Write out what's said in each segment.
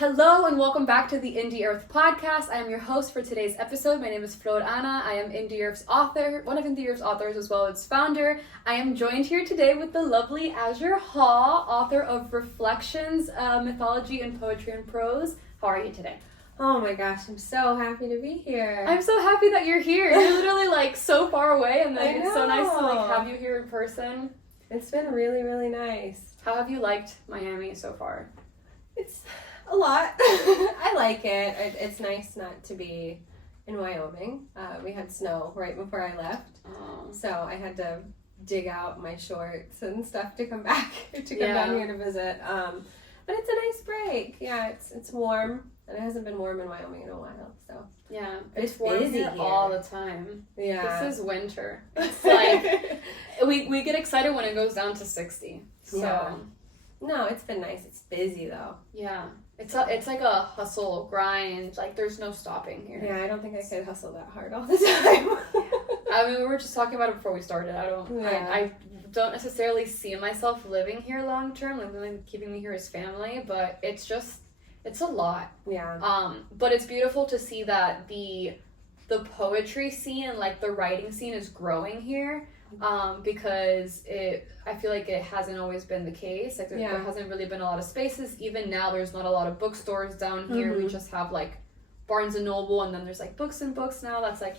Hello and welcome back to the Indie Earth podcast. I am your host for today's episode. My name is Flor. I am Indie Earth's author, one of Indie Earth's authors as well as founder. I am joined here today with the lovely Azure Hal, author of Reflections, Mythology, and Poetry Prose. How are you today? Oh my gosh, I'm so happy to be here. I'm so happy that you're here. You're literally like so far away, and then it's so nice to like have you here in person. It's been really, really nice. How have you liked Miami so far? It's a lot. I like it. It's nice not to be in Wyoming. We had snow right before I left, so I had to dig out my shorts and stuff to come back to come down here to visit. But it's a nice break. Yeah, it's warm, and it hasn't been warm in Wyoming in a while. So yeah, it's warm here all the time. Yeah, this is winter. It's like we get excited when it goes down to 60. So yeah. No, it's been nice. It's busy though. Yeah. It's like a hustle, grind, like there's no stopping here. Yeah, I don't think I could hustle that hard all the time. I mean, we were just talking about it before we started. I don't necessarily see myself living here long term, like keeping me here as family, but it's a lot. Yeah. But it's beautiful to see that the poetry scene and like the writing scene is growing here. Because I feel like it hasn't always been the case. Like there hasn't really been a lot of spaces. Even now, there's not a lot of bookstores down here. We just have like Barnes and Noble, and then there's like Books and Books now. That's like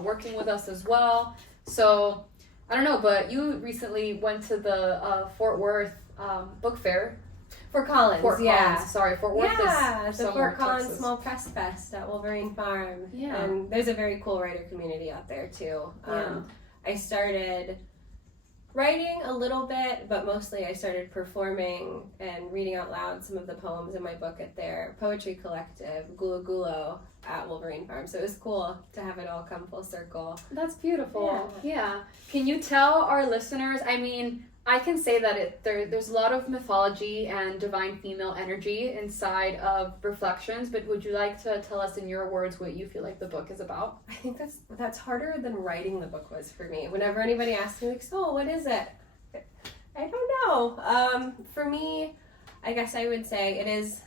working with us as well. So I don't know, but you recently went to the Fort Worth book fair. Fort Collins, Fort Worth is the Fort Collins Texas. Small Press Fest at Wolverine Farm. Yeah, and there's a very cool writer community out there too. I started writing a little bit, but mostly I started performing and reading out loud some of the poems in my book at their poetry collective, Gulo Gulo, at Wolverine Farm. So it was cool to have it all come full circle. That's beautiful. Yeah. Can you tell our listeners, I mean, I can say that there's a lot of mythology and divine female energy inside of Reflections, but would you like to tell us in your words what you feel like the book is about? I think that's harder than writing the book was for me. Whenever anybody asks me, like, so what is it? I don't know. For me, I guess I would say it is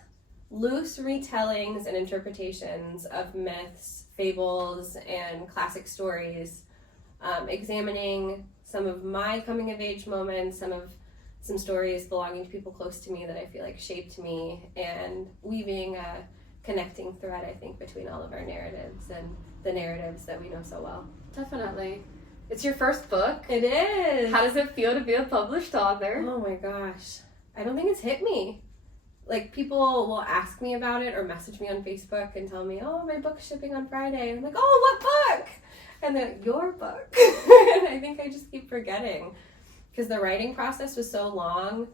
loose retellings and interpretations of myths, fables, and classic stories, examining some of my coming of age moments, some stories belonging to people close to me that I feel like shaped me, and weaving a connecting thread, I think, between all of our narratives and the narratives that we know so well. Definitely. It's your first book. It is. How does it feel to be a published author? Oh my gosh. I don't think it's hit me. Like, people will ask me about it or message me on Facebook and tell me, oh, my book's shipping on Friday. And I'm like, oh, what book? And then, your book. And I think I just keep forgetting. Because the writing process was so long.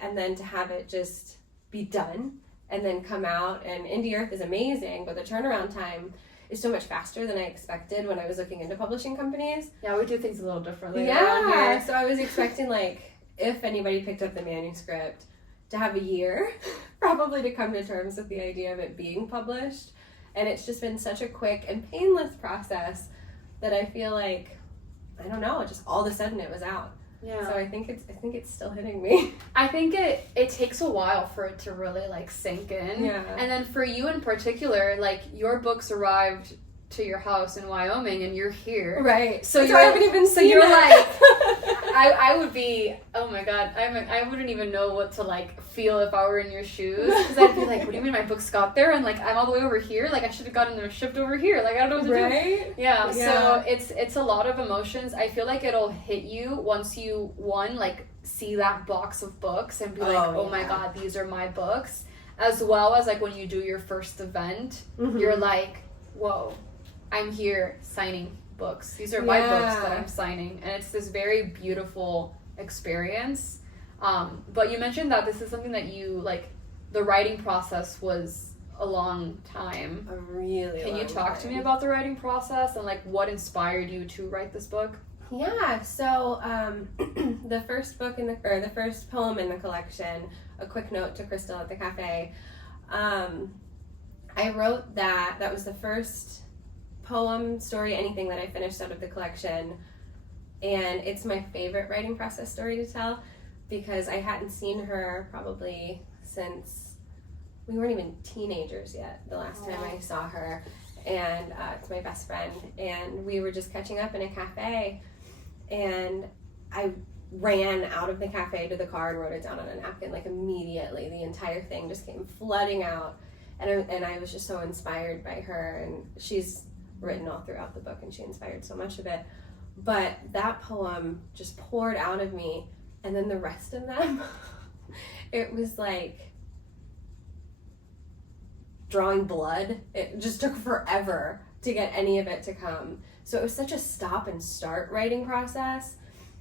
And then to have it just be done and then come out. And Indie Earth is amazing, but the turnaround time is so much faster than I expected when I was looking into publishing companies. Yeah, we do things a little differently. Yeah, so I was expecting, like, if anybody picked up the manuscript, to have a year, probably to come to terms with the idea of it being published. And it's just been such a quick and painless process that I feel like, I don't know, just all of a sudden it was out. Yeah. So I think it's still hitting me. I think it takes a while for it to really like sink in. Yeah. And then for you in particular, like your books arrived to your house in Wyoming and you're here. Right. So I haven't even seen you're it. like I would be, oh my god, I wouldn't even know what to like feel if I were in your shoes, because I'd be like, what do you mean my books got there and like I'm all the way over here, like I should have gotten them shipped over here, like I don't know what to do. Right? Yeah, so it's a lot of emotions. I feel like it'll hit you once you like see that box of books and be like, oh my god, these are my books, as well as like when you do your first event, you're like, whoa, I'm here signing books. These are my books that I'm signing, and it's this very beautiful experience. But you mentioned that this is something that you like. The writing process was a long time. A really. Can you talk to me about the writing process and like what inspired you to write this book? Yeah. So the first poem in the collection, A Quick Note to Crystal at the Cafe. I wrote that. That was the first poem, story, anything that I finished out of the collection, and it's my favorite writing process story to tell because I hadn't seen her probably since we weren't even teenagers yet the last time I saw her. And it's my best friend. And we were just catching up in a cafe. And I ran out of the cafe to the car and wrote it down on a napkin, like immediately. The entire thing just came flooding out. And I was just so inspired by her. And she's written all throughout the book, and she inspired so much of it. But that poem just poured out of me. And then the rest of them, it was like drawing blood. It just took forever to get any of it to come. So it was such a stop and start writing process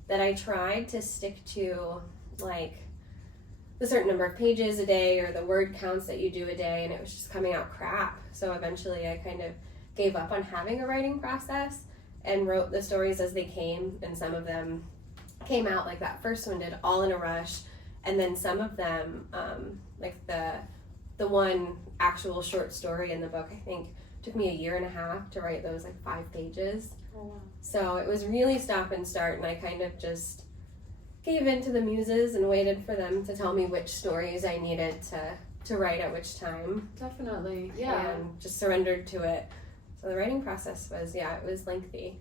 that I tried to stick to like the certain number of pages a day or the word counts that you do a day, and it was just coming out crap. So eventually I kind of gave up on having a writing process and wrote the stories as they came, and some of them came out like that first one did, all in a rush, and then some of them like the one actual short story in the book, I think took me 1.5 years to write those, like 5 pages. Oh, wow. So it was really stop and start, and I kind of just gave in to the muses and waited for them to tell me which stories I needed to write at which time. Definitely, yeah. And just surrendered to it. So the writing process was, it was lengthy.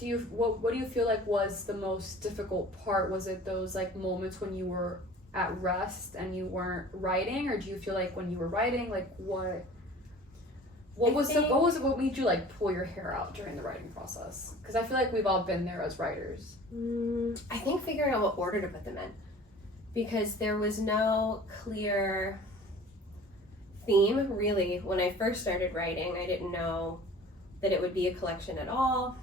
What do you feel like was the most difficult part? Was it those like moments when you were at rest and you weren't writing, or do you feel like when you were writing, like what made you like pull your hair out during the writing process? Because I feel like we've all been there as writers. I think figuring out what order to put them in, because there was no clear theme really. When I first started writing, I didn't know that it would be a collection at all.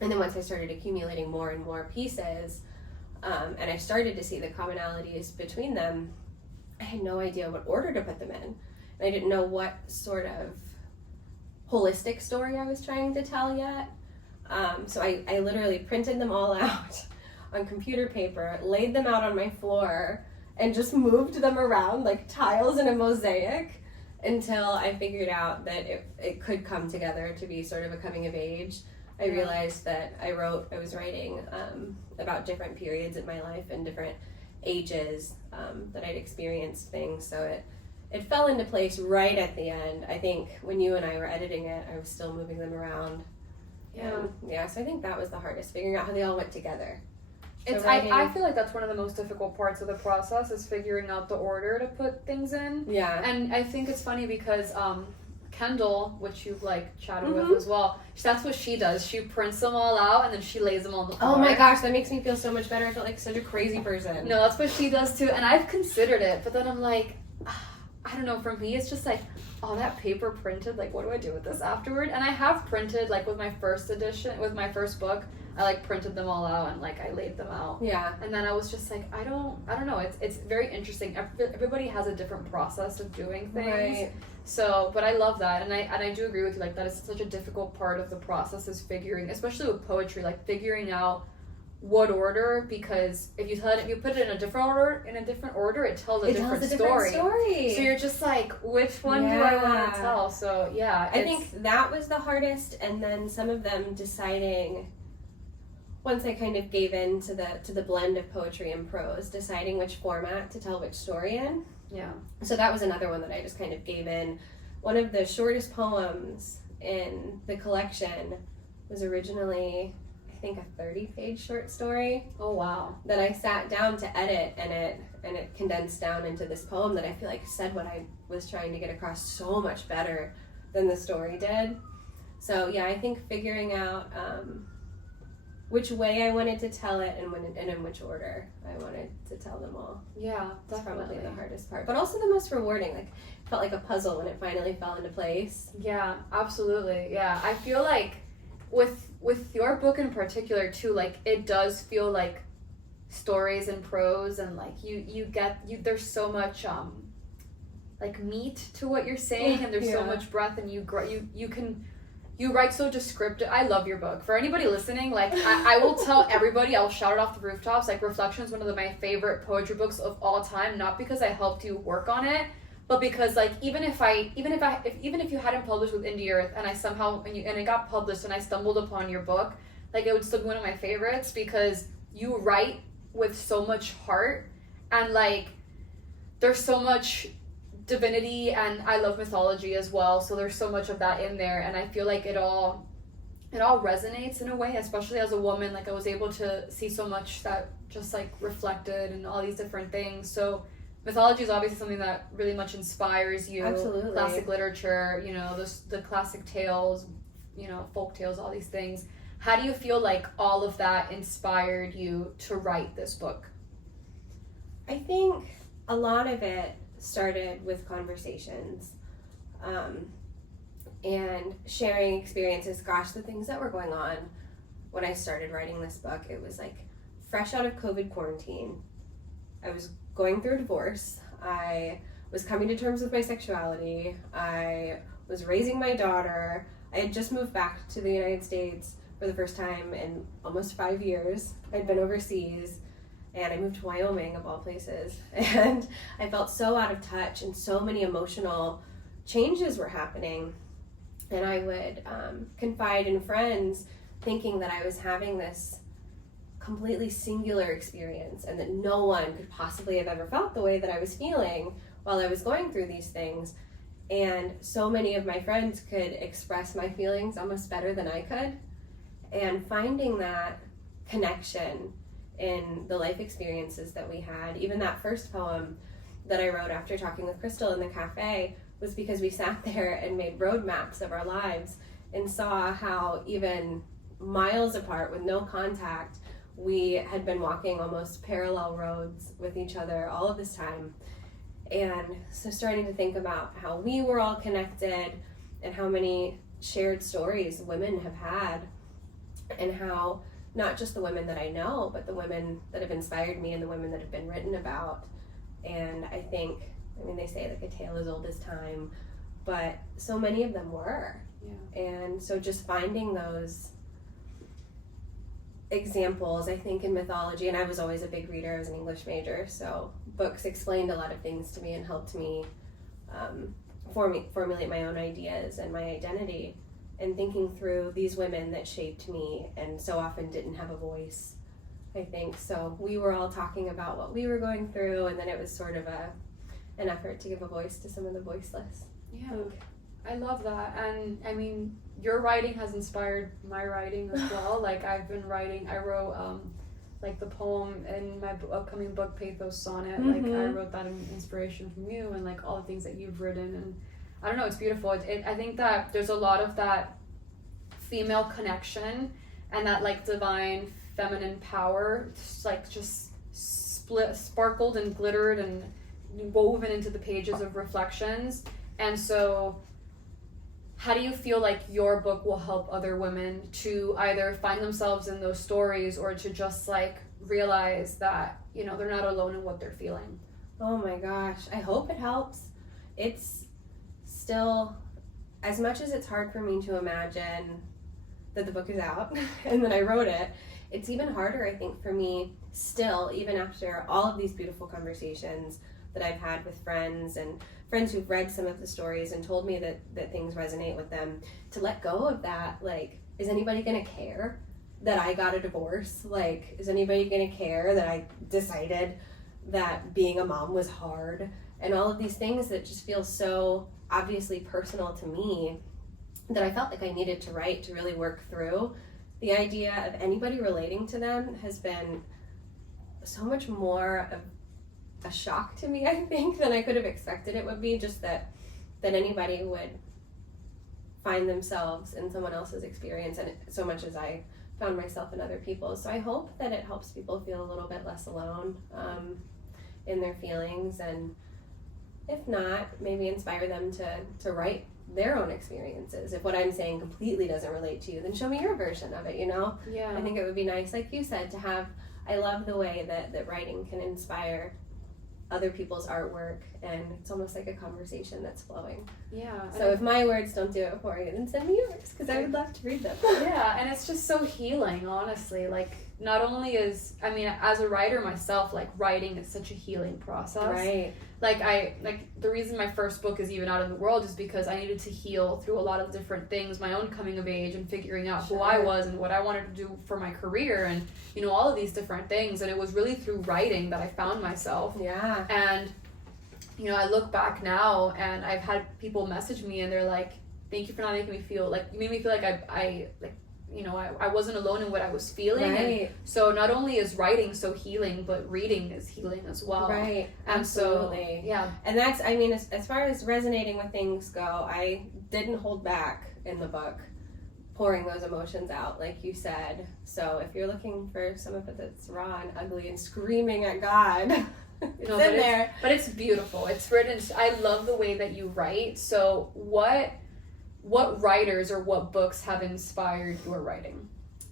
And then once I started accumulating more and more pieces, and I started to see the commonalities between them, I had no idea what order to put them in. And I didn't know what sort of holistic story I was trying to tell yet. So I literally printed them all out on computer paper, laid them out on my floor, and just moved them around like tiles in a mosaic until I figured out that it could come together to be sort of a coming of age. I realized that I was writing about different periods in my life and different ages that I'd experienced things. So it fell into place right at the end. I think when you and I were editing it, I was still moving them around. So I think that was the hardest, figuring out how they all went together. I feel like that's one of the most difficult parts of the process, is figuring out the order to put things in. Yeah. And I think it's funny because Kendall, which you've like chatted with as well, that's what she does. She prints them all out and then she lays them on the floor. Oh my gosh, that makes me feel so much better. I felt like such a crazy person. No, that's what she does too. And I've considered it, but then I'm like, I don't know, for me it's just like, all that paper printed, like what do I do with this afterward? And I have printed, like with my first edition, with my first book, I like printed them all out and like I laid them out. Yeah. And then I was just like, I don't know. It's very interesting. Everybody has a different process of doing things. Right. So, but I love that, and I do agree with you. Like that is such a difficult part of the process, is figuring, especially with poetry, like figuring out what order, because if you put it in a different order, it tells a different story. So you're just like, which one do I want to tell? So yeah, I think that was the hardest, and then some of them deciding. Once I kind of gave in to the blend of poetry and prose, deciding which format to tell which story in. Yeah. So that was another one that I just kind of gave in. One of the shortest poems in the collection was originally, I think, a 30-page short story. Oh wow. That I sat down to edit, and it condensed down into this poem that I feel like said what I was trying to get across so much better than the story did. So yeah, I think figuring out which way I wanted to tell it and in which order I wanted to tell them all. Yeah, that's definitely probably the hardest part, but also the most rewarding. Like, it felt like a puzzle when it finally fell into place. Yeah, absolutely. Yeah, I feel like with your book in particular too, like it does feel like stories and prose, and like you there's so much like meat to what you're saying, and there's so much breadth, and you write so descriptive. I love your book. For anybody listening, like I will tell everybody, I'll shout it off the rooftops. Like Reflections, one of my favorite poetry books of all time. Not because I helped you work on it, but because like even if you hadn't published with Indie Earth, and I somehow and it got published and I stumbled upon your book, like it would still be one of my favorites, because you write with so much heart, and like there's so much divinity, and I love mythology as well, so there's so much of that in there, and I feel like it all resonates in a way, especially as a woman. Like I was able to see so much that just like reflected and all these different things. So mythology is obviously something that really much inspires you. Absolutely. Classic literature, you know, the classic tales, you know, folk tales, all these things. How do you feel like all of that inspired you to write this book? I think a lot of it started with conversations and sharing experiences. Gosh, the things that were going on when I started writing this book, it was like fresh out of COVID quarantine. I was going through a divorce. I was coming to terms with my sexuality. I was raising my daughter. I had just moved back to the United States for the first time in almost 5 years. I'd been overseas, and I moved to Wyoming, of all places. And I felt so out of touch, and so many emotional changes were happening. And I would confide in friends, thinking that I was having this completely singular experience and that no one could possibly have ever felt the way that I was feeling while I was going through these things. And so many of my friends could express my feelings almost better than I could. And finding that connection in the life experiences that we had, even that first poem that I wrote after talking with Crystal in the cafe, was because we sat there and made road maps of our lives and saw how even miles apart with no contact, we had been walking almost parallel roads with each other all of this time. And so starting to think about how we were all connected and how many shared stories women have had, and how not just the women that I know, but the women that have inspired me and the women that have been written about. And I think, I mean, they say like a tale as old as time, but so many of them were. Yeah. And so just finding those examples, I think, in mythology, and I was always a big reader. I was an English major, so books explained a lot of things to me and helped me formulate my own ideas and my identity, and thinking through these women that shaped me and so often didn't have a voice, I think. So we were all talking about what we were going through, and then it was sort of an effort to give a voice to some of the voiceless. Yeah, I love that. And I mean, your writing has inspired my writing as well. Like I've been writing, I wrote like the poem in my upcoming book, Pathos Sonnet. Mm-hmm. Like I wrote that in inspiration from you, and like all the things that you've written. And I don't know, it's beautiful. I think that there's a lot of that female connection and that like divine feminine power, just sparkled and glittered and woven into the pages of reflections. And so how do you feel like your book will help other women to either find themselves in those stories, or to just like realize that, you know, they're not alone in what they're feeling? Oh my gosh, I hope it helps. It's still, as much as it's hard for me to imagine that the book is out and that I wrote it, it's even harder, I think, for me still, even after all of these beautiful conversations that I've had with friends and friends who've read some of the stories and told me that things resonate with them, to let go of that. Like, is anybody gonna care that I got a divorce? Like, is anybody gonna care that I decided that being a mom was hard? And all of these things that just feel so obviously personal to me, that I felt like I needed to write to really work through. The idea of anybody relating to them has been so much more of a shock to me, I think, than I could have expected it would be. Just that anybody would find themselves in someone else's experience, and so much as I found myself in other people's. So I hope that it helps people feel a little bit less alone in their feelings, and if not, maybe inspire them to write their own experiences. If what I'm saying completely doesn't relate to you, then show me your version of it, you know? Yeah. I think it would be nice, like you said, to have, I love the way that writing can inspire other people's artwork, and it's almost like a conversation that's flowing. Yeah. So if my words don't do it for you, then send me yours, because I would love to read them. Yeah, and it's just so healing, honestly. Like, not only is, I mean, as a writer myself, like, writing is such a healing process. Right. Like, the reason my first book is even out in the world is because I needed to heal through a lot of different things, my own coming of age and figuring out who I was and what I wanted to do for my career, and, you know, all of these different things. And it was really through writing that I found myself. Yeah. And you know, I look back now and I've had people message me and they're like, thank you for not making me feel like, you made me feel like I like, you know, I wasn't alone in what I was feeling. Right. And so not only is writing so healing, but reading is healing as well. Right. And Absolutely. so, yeah. And that's, I mean, as far as resonating with things go, I didn't hold back in the book, pouring those emotions out, like you said. So if you're looking for some of it that's raw and ugly and screaming at God, it's in there. But it's beautiful. It's written. I love the way that you write. So what writers or what books have inspired your writing?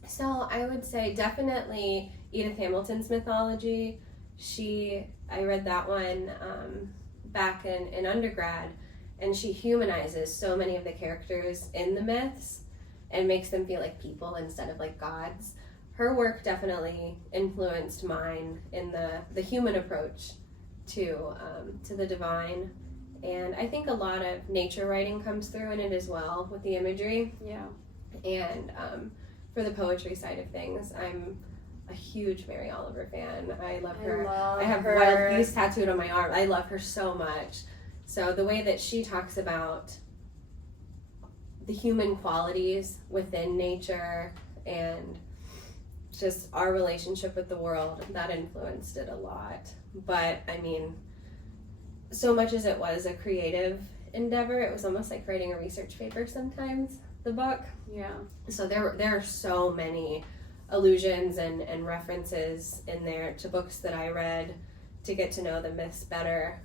So I would say definitely Edith Hamilton's Mythology. I read that one back in undergrad, and she humanizes so many of the characters in the myths and makes them feel like people instead of like gods. Her work definitely influenced mine in the human approach to the divine. And I think a lot of nature writing comes through in it as well with the imagery. Yeah. And for the poetry side of things, I'm a huge Mary Oliver fan. I love her. I have wild geese tattooed on my arm. I love her so much. So the way that she talks about the human qualities within nature and just our relationship with the world, that influenced it a lot. But I mean, so much as it was a creative endeavor, it was almost like writing a research paper sometimes, the book. Yeah. So there are so many allusions and references in there to books that I read to get to know the myths better.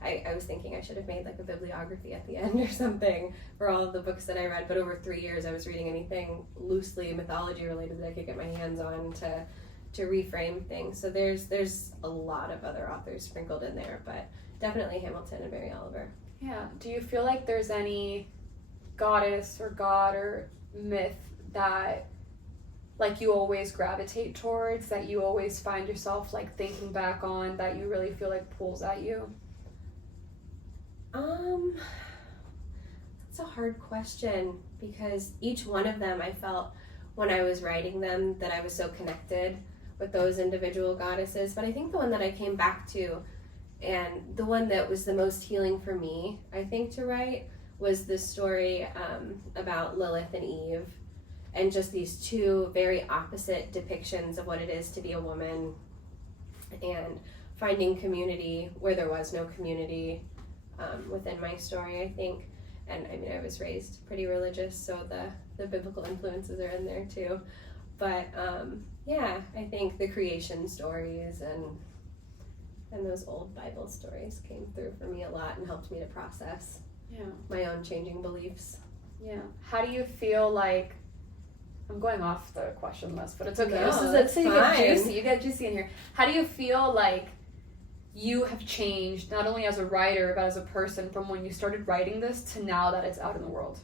I was thinking I should have made like a bibliography at the end or something for all of the books that I read, but over 3 years I was reading anything loosely mythology related that I could get my hands on to reframe things. So there's a lot of other authors sprinkled in there, but definitely Hamilton and Mary Oliver. Yeah. Do you feel like there's any goddess or god or myth that like you always gravitate towards, that you always find yourself like thinking back on, that you really feel like pulls at you? That's a hard question because each one of them I felt when I was writing them that I was so connected with those individual goddesses. But I think the one that I came back to and the one that was the most healing for me, I think, to write was the story about Lilith and Eve, and just these two very opposite depictions of what it is to be a woman and finding community where there was no community within my story, I think. And I mean, I was raised pretty religious, so the biblical influences are in there too. But yeah, I think the creation stories and those old Bible stories came through for me a lot and helped me to process my own changing beliefs. Yeah. How do you feel like, I'm going off the question list, but it's okay. No, This is you get juicy in here. How do you feel like you have changed, not only as a writer, but as a person, from when you started writing this to now that it's out in the world?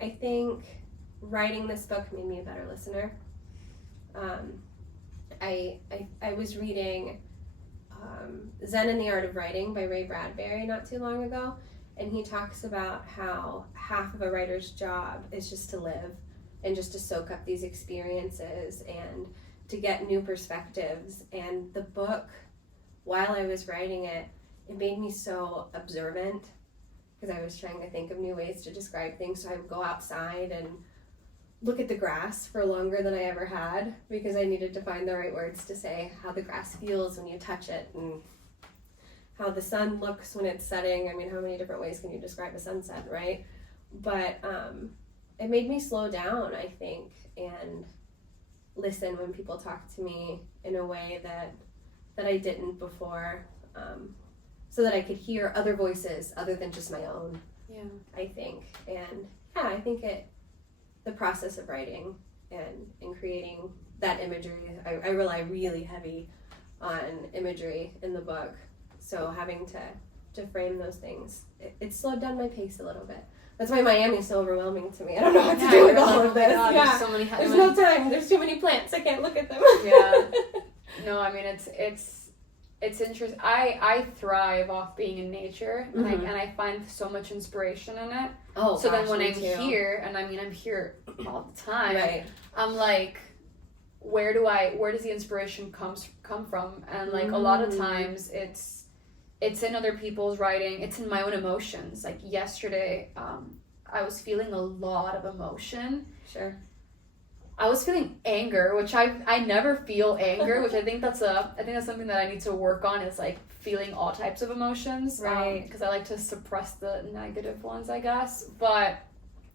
I think writing this book made me a better listener. I was reading Zen and the Art of Writing by Ray Bradbury not too long ago, and he talks about how half of a writer's job is just to live and just to soak up these experiences and to get new perspectives. And the book, while I was writing it, it made me so observant because I was trying to think of new ways to describe things. So I would go outside and look at the grass for longer than I ever had because I needed to find the right words to say how the grass feels when you touch it and how the sun looks when it's setting. I mean, how many different ways can you describe a sunset, right? But it made me slow down, I think, and listen when people talk to me in a way that I didn't before, so that I could hear other voices other than just my own. Yeah, I think. And yeah, I think the process of writing and creating that imagery, I rely really heavy on imagery in the book. So having to frame those things, it slowed down my pace a little bit. That's why Miami's so overwhelming to me. I don't know what to do with all of this. God, there's no time. There's too many plants. I can't look at them. Yeah. No, I mean it's interesting. I thrive off being in nature, and I find so much inspiration in it. Oh, so gosh, then when I'm too. here, and I mean I'm here all the time, right. I'm like, where does the inspiration come come from. And like a lot of times it's in other people's writing, it's in my own emotions. Like yesterday, I was feeling a lot of emotion. Sure. I was feeling anger, which I never feel anger, which I think that's something that I need to work on, is like feeling all types of emotions. Right. Because I like to suppress the negative ones, I guess. But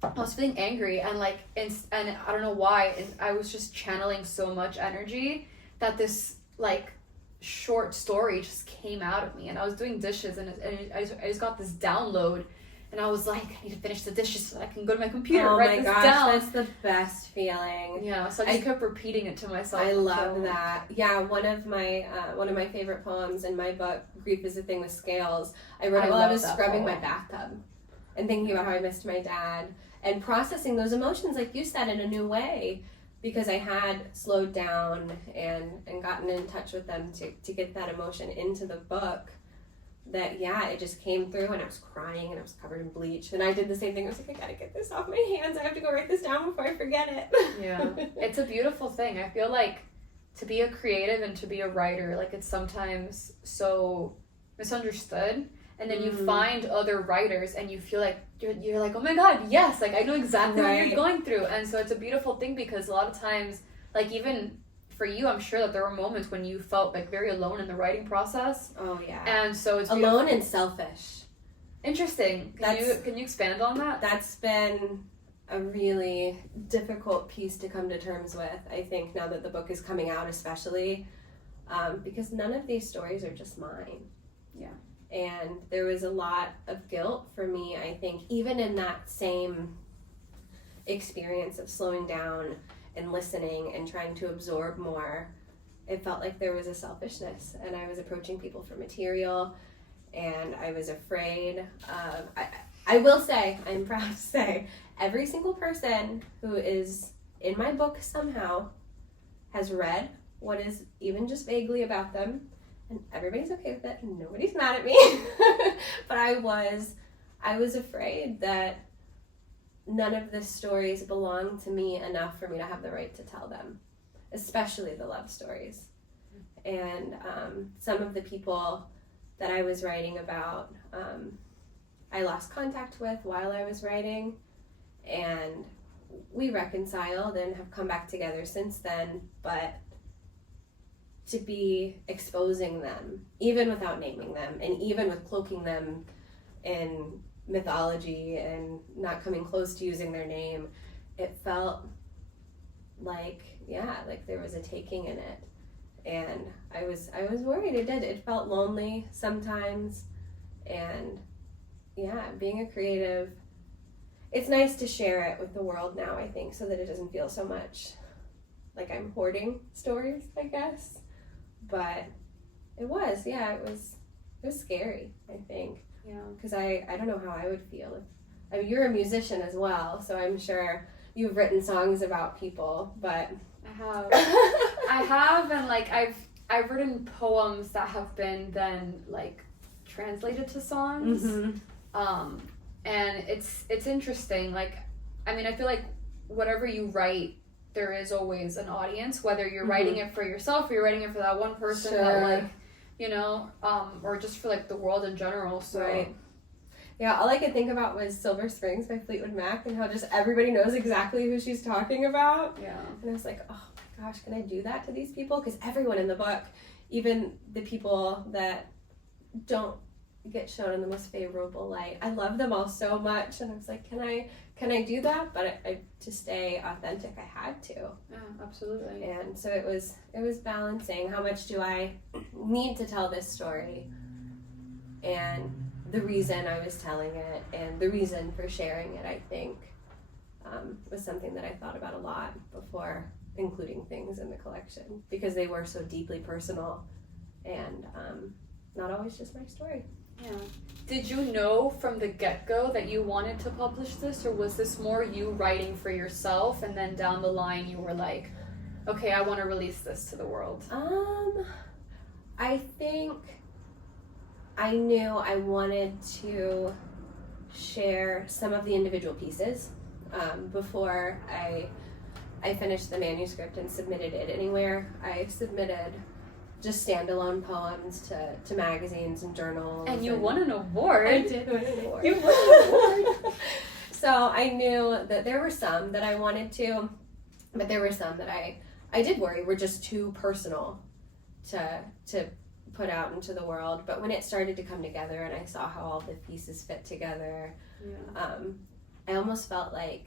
I was feeling angry, and like and I don't know why, and I was just channeling so much energy that this like short story just came out of me. And I was doing dishes, and I just got this download. And I was like, I need to finish the dishes so that I can go to my computer and write this down. That's the best feeling. Yeah, so I just kept repeating it to myself. I love that. Yeah, one of my favorite poems in my book, Grief is a Thing with Scales, I wrote it while I was scrubbing my bathtub and thinking about how I missed my dad and processing those emotions, like you said, in a new way, because I had slowed down and gotten in touch with them to get that emotion into the book. That it just came through, and I was crying and I was covered in bleach, and I did the same thing. I was like, I gotta get this off my hands, I have to go write this down before I forget it. Yeah, it's a beautiful thing. I feel like to be a creative and to be a writer, like it's sometimes so misunderstood, and then you find other writers and you feel like you're like, oh my god, yes, like I know exactly what you're going through. And so it's a beautiful thing, because a lot of times, like even for you, I'm sure that there were moments when you felt like very alone in the writing process. Oh yeah. And so it's alone and selfish. Interesting. Can you expand on that? That's been a really difficult piece to come to terms with, I think, now that the book is coming out, especially because none of these stories are just mine. Yeah. And there was a lot of guilt for me, I think, even in that same experience of slowing down and listening and trying to absorb more. It felt like there was a selfishness, and I was approaching people for material, and I was afraid of, I will say, I'm proud to say, every single person who is in my book somehow has read what is even just vaguely about them, and everybody's okay with it, and nobody's mad at me. But I was afraid that none of the stories belong to me enough for me to have the right to tell them, especially the love stories. And some of the people that I was writing about, I lost contact with while I was writing, and we reconciled and have come back together since then. But to be exposing them, even without naming them, and even with cloaking them in mythology and not coming close to using their name, it felt like there was a taking in it, and I was worried. It felt lonely sometimes, and being a creative, it's nice to share it with the world now, I think, so that it doesn't feel so much like I'm hoarding stories, I guess. But it was scary, I think. Yeah, because I don't know how I would feel if you're a musician as well, so I'm sure you've written songs about people. But I have, and like I've written poems that have been then like translated to songs. And it's interesting. Like, I mean, I feel like whatever you write, there is always an audience, whether you're writing it for yourself or you're writing it for that one person that like, you know, or just for like the world in general. So right. Yeah, all I could think about was Silver Springs by Fleetwood Mac, and how just everybody knows exactly who she's talking about. Yeah. And I was like, oh my gosh, can I do that to these people? Because everyone in the book, even the people that don't get shown in the most favorable light, I love them all so much. And I was like, can I do that? But I to stay authentic, I had to. Yeah, absolutely. And so it was balancing, how much do I need to tell this story, and the reason I was telling it, and the reason for sharing it, I think, was something that I thought about a lot before including things in the collection, because they were so deeply personal and not always just my story. Yeah. Did you know from the get-go that you wanted to publish this, or was this more you writing for yourself, and then down the line you were like, okay, I want to release this to the world? I think I knew I wanted to share some of the individual pieces before I finished the manuscript and submitted it anywhere. I submitted just standalone poems to magazines and journals. And you won an award. I did win an award. You won an award. So I knew that there were some that I wanted to, but there were some that I did worry were just too personal to put out into the world. But when it started to come together and I saw how all the pieces fit together, I almost felt like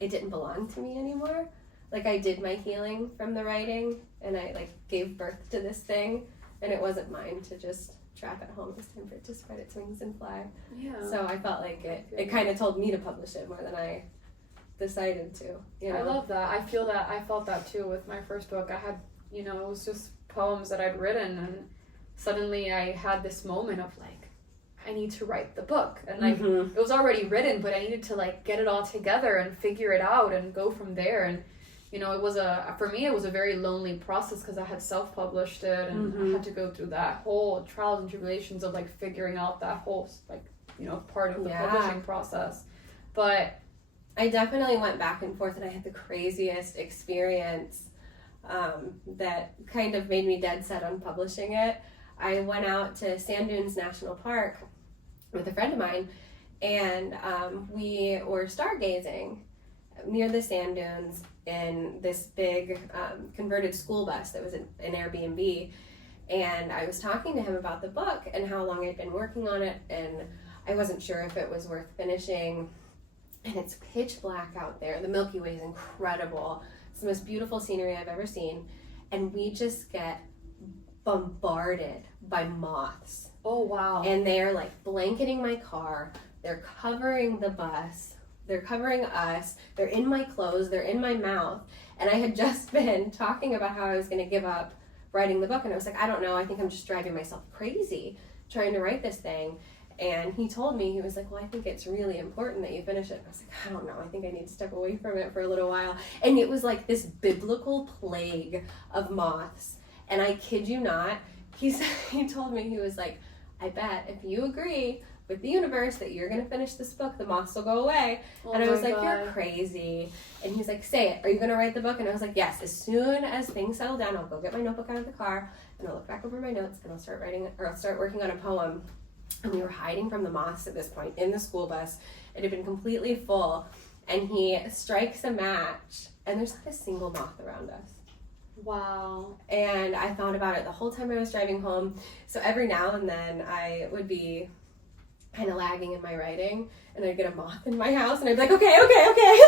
it didn't belong to me anymore. Like I did my healing from the writing and I like gave birth to this thing and it wasn't mine to just trap at home. It was time for it to spread its wings and fly. Yeah. So I felt like it kind of told me to publish it more than I decided to. You know? I love that. I feel that. I felt that too with my first book. I had, you know, it was just poems that I'd written and suddenly I had this moment of like, I need to write the book. And like, it was already written, but I needed to like get it all together and figure it out and go from there. And, you know, for me, it was a very lonely process because I had self-published it and I had to go through that whole trials and tribulations of like figuring out that whole, like, you know, part of the publishing process. But I definitely went back and forth and I had the craziest experience that kind of made me dead set on publishing it. I went out to Sand Dunes National Park with a friend of mine, and we were stargazing near the sand dunes in this big converted school bus that was an Airbnb. And I was talking to him about the book and how long I'd been working on it, and I wasn't sure if it was worth finishing. And it's pitch black out there. The Milky Way is incredible. It's the most beautiful scenery I've ever seen. And we just get bombarded by moths. Oh, wow. And they're like blanketing my car. They're covering the bus. They're covering us. They're in my clothes. They're in my mouth. And I had just been talking about how I was going to give up writing the book. And I was like, I don't know. I think I'm just driving myself crazy trying to write this thing. And he told me, he was like, well, I think it's really important that you finish it. And I was like, I don't know. I think I need to step away from it for a little while. And it was like this biblical plague of moths. And I kid you not, he told me, he was like, I bet if you agree with the universe that you're going to finish this book, the moths will go away. Oh, and I was like, God. You're crazy. And he's like, say it. Are you going to write the book? And I was like, yes. As soon as things settle down, I'll go get my notebook out of the car and I'll look back over my notes and I'll start writing, or I'll start working on a poem. And we were hiding from the moths at this point in the school bus. It had been completely full. And he strikes a match and there's not a single moth around us. Wow. And I thought about it the whole time I was driving home. So every now and then I would be kind of lagging in my writing and I'd get a moth in my house and I'd be like, okay,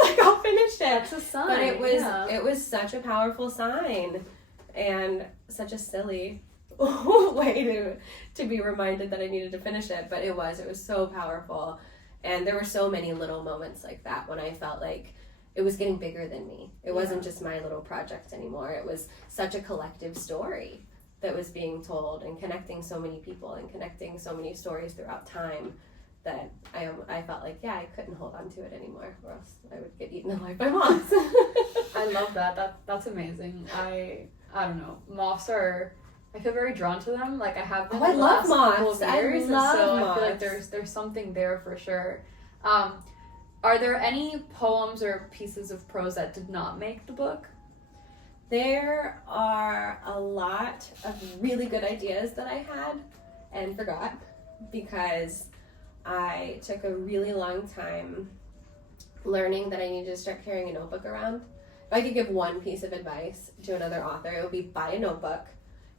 like I'll finish it. That's a sign. But it was such a powerful sign and such a silly way to be reminded that I needed to finish it. But it was so powerful. And there were so many little moments like that when I felt like it was getting bigger than me. It wasn't just my little project anymore. It was such a collective story that was being told and connecting so many people and connecting so many stories throughout time that I felt like, I couldn't hold on to it anymore or else I would get eaten alive by moths. I love that. That's amazing. I don't know. Moths I feel very drawn to them. Like I have been I the love last moths. couple of years. I love so moths. I feel like there's something there for sure. Are there any poems or pieces of prose that did not make the book? There are a lot of really good ideas that I had and forgot because I took a really long time learning that I needed to start carrying a notebook around. If I could give one piece of advice to another author, it would be buy a notebook,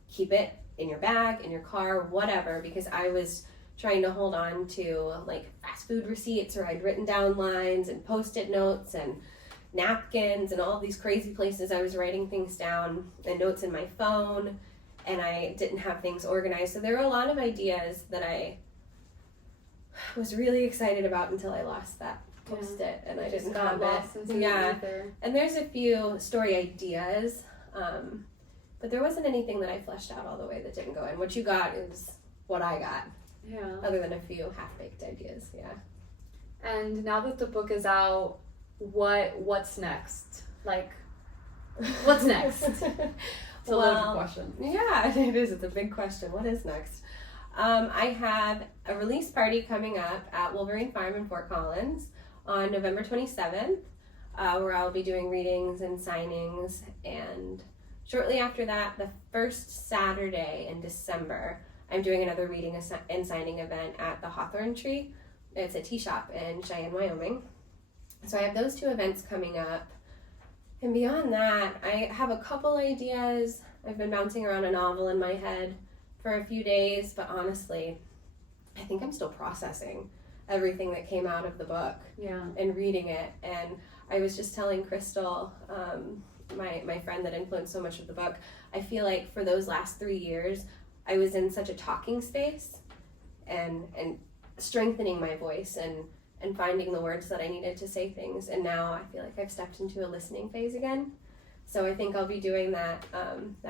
keep it in your bag, in your car, whatever, because I was trying to hold on to like fast food receipts or I'd written down lines and post-it notes and napkins and all these crazy places I was writing things down and notes in my phone, and I didn't have things organized. So there were a lot of ideas that I was really excited about until I lost that post-it and I didn't have it. And there's a few story ideas, but there wasn't anything that I fleshed out all the way that didn't go in. What you got is what I got. Yeah. Other than a few half-baked ideas, yeah. And now that the book is out, what's next? Like, what's next? It's a loaded question. Yeah, it is. It's a big question. What is next? I have a release party coming up at Wolverine Farm in Fort Collins on November 27th, where I'll be doing readings and signings and shortly after that, the first Saturday in December, I'm doing another reading and signing event at the Hawthorne Tree. It's a tea shop in Cheyenne, Wyoming. So I have those 2 events coming up. And beyond that, I have a couple ideas. I've been bouncing around a novel in my head for a few days, but honestly, I think I'm still processing everything that came out of the book and reading it. And I was just telling Crystal, my friend that influenced so much of the book, I feel like for those last 3 years, I was in such a talking space and strengthening my voice and finding the words that I needed to say things. And now I feel like I've stepped into a listening phase again. So I think I'll be doing that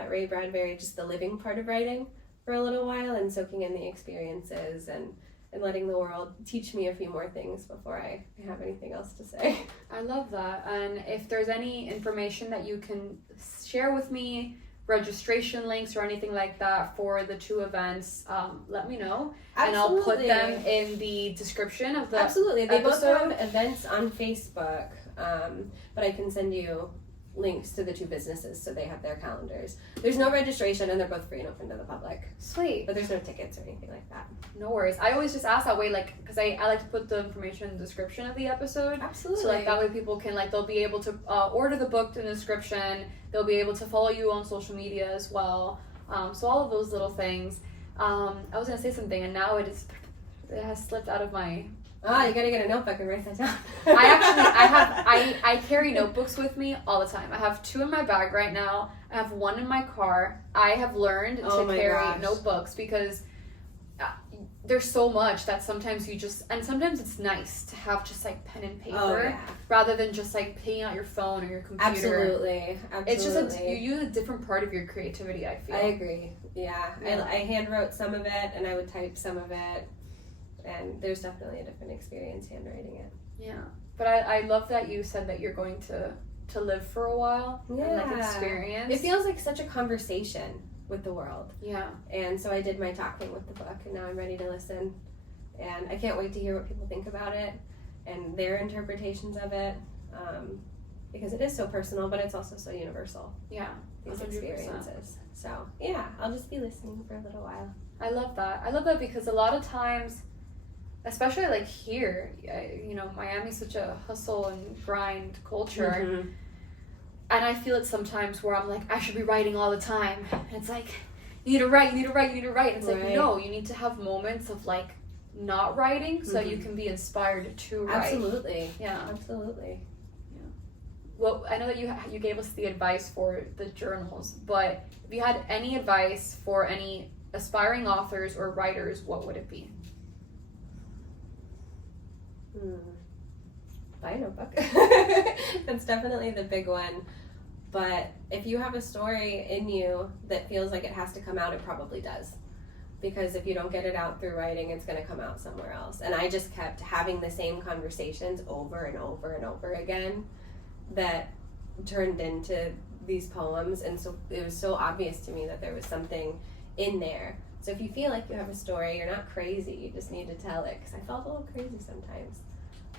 Ray Bradbury, just the living part of writing for a little while and soaking in the experiences and letting the world teach me a few more things before I have anything else to say. I love that. And if there's any information that you can share with me, registration links or anything like that for the 2 events, let me know. Absolutely. And I'll put them in the description of the Absolutely. They episode. both have events on Facebook, but I can send you links to the 2 businesses so they have their calendars. There's no registration and they're both free and open to the public. Sweet. But there's no tickets or anything like that. No worries. I always just ask that way, like, because I like to put the information in the description of the episode. Absolutely. So like that way people can, like, they'll be able to order the book in the description. They'll be able to follow you on social media as well. So all of those little things. I was gonna say something and now it has slipped out of my. You gotta get a notebook and write that down. I carry notebooks with me all the time. I have 2 in my bag right now. I have 1 in my car. I have learned to carry notebooks because there's so much that sometimes sometimes it's nice to have just like pen and paper rather than just like paying out your phone or your computer. Absolutely. It's just you use a different part of your creativity, I feel. I agree. Yeah. I hand wrote some of it and I would type some of it. And there's definitely a different experience handwriting it. Yeah. But I love that you said that you're going to live for a while and like experience. It feels like such a conversation with the world. Yeah. And so I did my talking with the book and now I'm ready to listen. And I can't wait to hear what people think about it and their interpretations of it. Because it is so personal, but it's also so universal. Yeah. These 100%. Experiences. So yeah, I'll just be listening for a little while. I love that because a lot of times, especially like here, Miami's such a hustle and grind culture. Mm-hmm. And I feel it sometimes where I'm like, I should be writing all the time. And it's like, you need to write. And it's like, no, you need to have moments of like not writing so you can be inspired to write. Absolutely. Yeah. Absolutely. Yeah. Well, I know that you gave us the advice for the journals, but if you had any advice for any aspiring authors or writers, what would it be? Buy a notebook. That's definitely the big one. But if you have a story in you that feels like it has to come out, it probably does. Because if you don't get it out through writing, it's going to come out somewhere else. And I just kept having the same conversations over and over and over again that turned into these poems. And so it was so obvious to me that there was something in there. So if you feel like you have a story, you're not crazy, you just need to tell it. Because I felt a little crazy sometimes.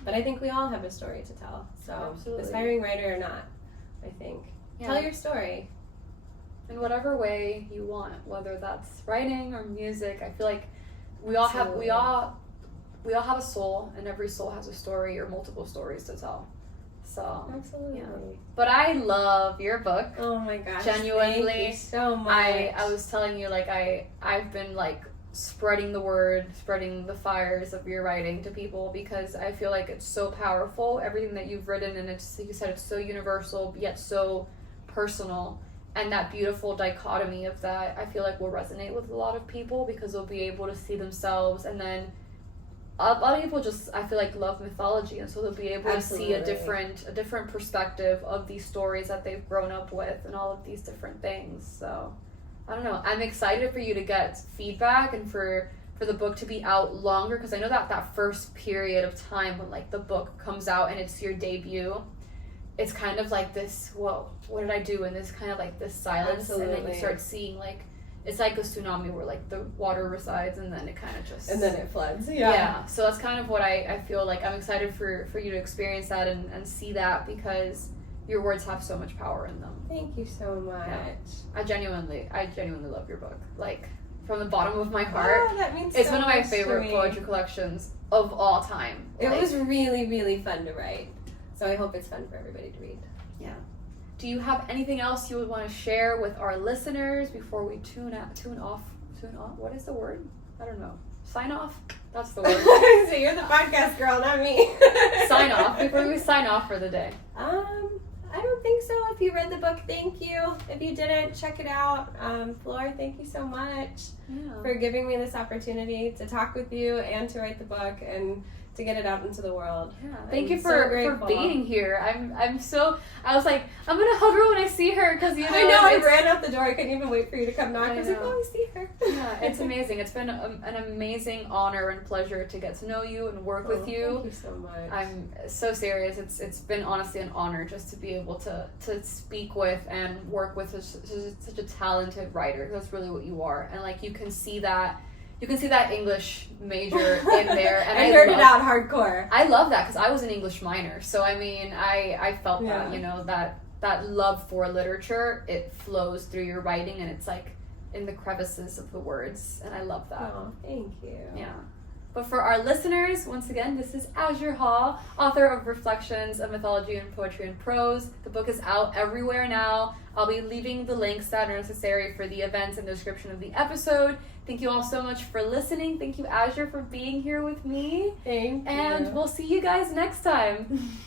But I think we all have a story to tell. So absolutely. Aspiring writer or not, I think. Yeah. Tell your story. In whatever way you want, whether that's writing or music. I feel like we all have a soul, and every soul has a story or multiple stories to tell. So absolutely. Yeah. But I love your book. Oh my gosh. Genuinely. Thank you so much. I was telling you, like, I've been like spreading the word, spreading the fires of your writing to people because I feel like it's so powerful, everything that you've written, and it's, like you said, it's so universal yet so personal. And that beautiful dichotomy of that, I feel like will resonate with a lot of people because they'll be able to see themselves. And then a lot of people just, I feel like, love mythology, and so they'll be able absolutely. To see a different perspective of these stories that they've grown up with and all of these different things. So I don't know, I'm excited for you to get feedback and for the book to be out longer, because I know that first period of time when like the book comes out and it's your debut, it's kind of like this, whoa, what did I do? And this kind of like this silence. Absolutely. And then you start seeing like, it's like a tsunami where like the water resides and then it kind of just... And then it floods. Yeah. So that's kind of what I feel like. I'm excited for you to experience that and see that, because your words have so much power in them. Thank you so much. Yeah. I genuinely love your book. Like, from the bottom of my heart. Oh, that means it's so one of my much favorite to me. poetry collections of all time. It Like, was really, really fun to write. So I hope it's fun for everybody to read. Yeah. Do you have anything else you would want to share with our listeners before we tune off? What is the word? I don't know. Sign off? That's the word. So you're the podcast girl, not me. Sign off. Before we sign off for the day. I don't think so. If you read the book, thank you. If you didn't, check it out. Flor, thank you so much for giving me this opportunity to talk with you and to write the book and to get it out into the world. Yeah, thank you for being here. I was like, I'm gonna hug her when I see her, because you know. I know, I ran out the door. I couldn't even wait for you to come knock. I was like, oh, I see her. Yeah, it's amazing. It's been an amazing honor and pleasure to get to know you and work with you. Thank you so much. I'm so serious. It's been honestly an honor just to be able to speak with and work with such a talented writer. That's really what you are, and like you can see that English major in there. And I nerded out hardcore. I love that because I was an English minor. So, I mean, I felt that, you know, that love for literature, it flows through your writing and it's like in the crevices of the words. And I love that. Oh, thank you. Yeah. But for our listeners, once again, this is Azure Hal, author of Reflections of Mythology and Poetry and Prose. The book is out everywhere now. I'll be leaving the links that are necessary for the events in the description of the episode. Thank you all so much for listening. Thank you, Azure, for being here with me. Thank you. And we'll see you guys next time.